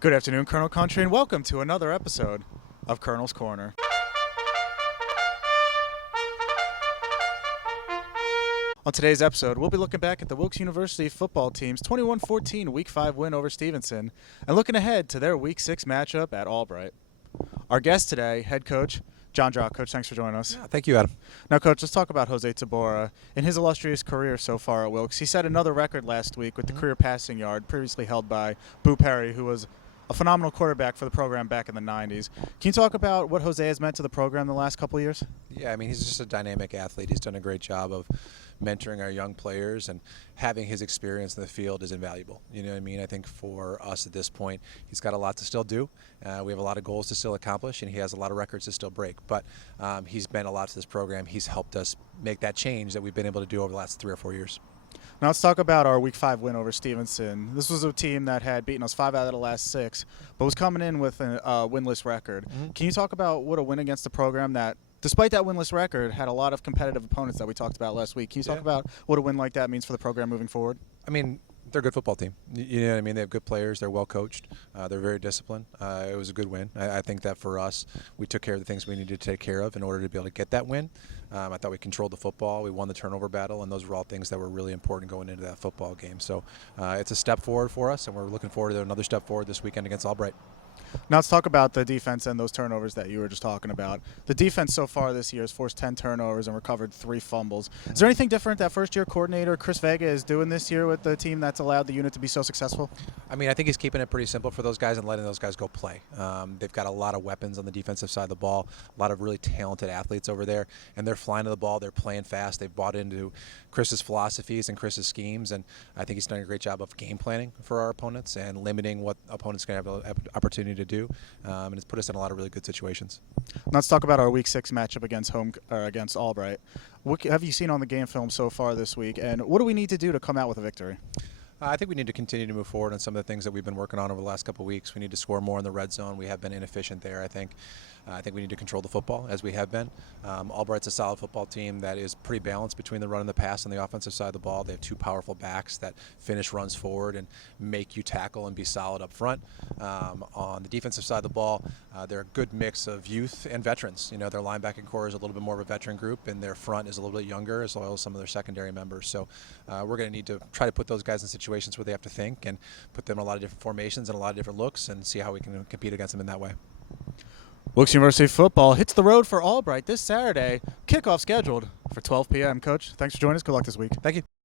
Good afternoon, Colonel Country, and welcome to another episode of Colonel's Corner. On today's episode, we'll be looking back at the Wilkes University football team's 21-14 Week 5 win over Stevenson and looking ahead to their Week 6 matchup at Albright. Our guest today, head coach Jon Drach. Coach, thanks for joining us. Yeah, thank you, Adam. Now, Coach, let's talk about Jose Tabora. In his illustrious career so far at Wilkes, he set another record last week with the career passing yard previously held by Boo Perry, who was a phenomenal quarterback for the program back in the 90s. Can you talk about what Jose has meant to the program the last couple of years? Yeah, I mean, he's just a dynamic athlete. He's done a great job of mentoring our young players, and having his experience in the field is invaluable. You know what I mean? I think for us at this point, he's got a lot to still do. We have a lot of goals to still accomplish, and he has a lot of records to still break. But he's been a lot to this program. He's helped us make that change that we've been able to do over the last 3 or 4 years. Now let's talk about our Week 5 win over Stevenson. This was a team that had beaten us 5 out of the last 6, but was coming in with a winless record. Can you talk about what a win against the program that, despite that winless record, had a lot of competitive opponents that we talked about last week? Can you talk about what a win like that means for the program moving forward? I mean, they're a good football team. You know what I mean? They have good players. They're well coached. They're very disciplined. It was a good win. I think that for us, we took care of the things we needed to take care of in order to be able to get that win. I thought we controlled the football. We won the turnover battle, and those were all things that were really important going into that football game. So it's a step forward for us, and we're looking forward to another step forward this weekend against Albright. Now let's talk about the defense and those turnovers that you were just talking about. The defense so far this year has forced 10 turnovers and recovered 3 fumbles. Is there anything different that first-year coordinator Chris Vega is doing this year with the team that's allowed the unit to be so successful? I mean, I think he's keeping it pretty simple for those guys and letting those guys go play. They've got a lot of weapons on the defensive side of the ball, a lot of really talented athletes over there, and they're flying to the ball. They're playing fast. They've bought into Chris's philosophies and Chris's schemes, and I think he's done a great job of game planning for our opponents and limiting what opponents can have an opportunity to do. And it's put us in a lot of really good situations. Now let's talk about our Week 6 matchup against Albright. What have you seen on the game film so far this week, and what do we need to do to come out with a victory? I think we need to continue to move forward on some of the things that we've been working on over the last couple of weeks. We need to score more in the red zone. We have been inefficient there, I think. I think we need to control the football, as we have been. Albright's a solid football team that is pretty balanced between the run and the pass on the offensive side of the ball. They have 2 powerful backs that finish runs forward and make you tackle and be solid up front. On the defensive side of the ball, they're a good mix of youth and veterans. You know, their linebacking core is a little bit more of a veteran group, and their front is a little bit younger, as well as some of their secondary members. So we're going to need to try to put those guys in situations where they have to think and put them in a lot of different formations and a lot of different looks and see how we can compete against them in that way. Wilkes University football hits the road for Albright this Saturday. Kickoff scheduled for 12 p.m. Coach, thanks for joining us. Good luck this week. Thank you.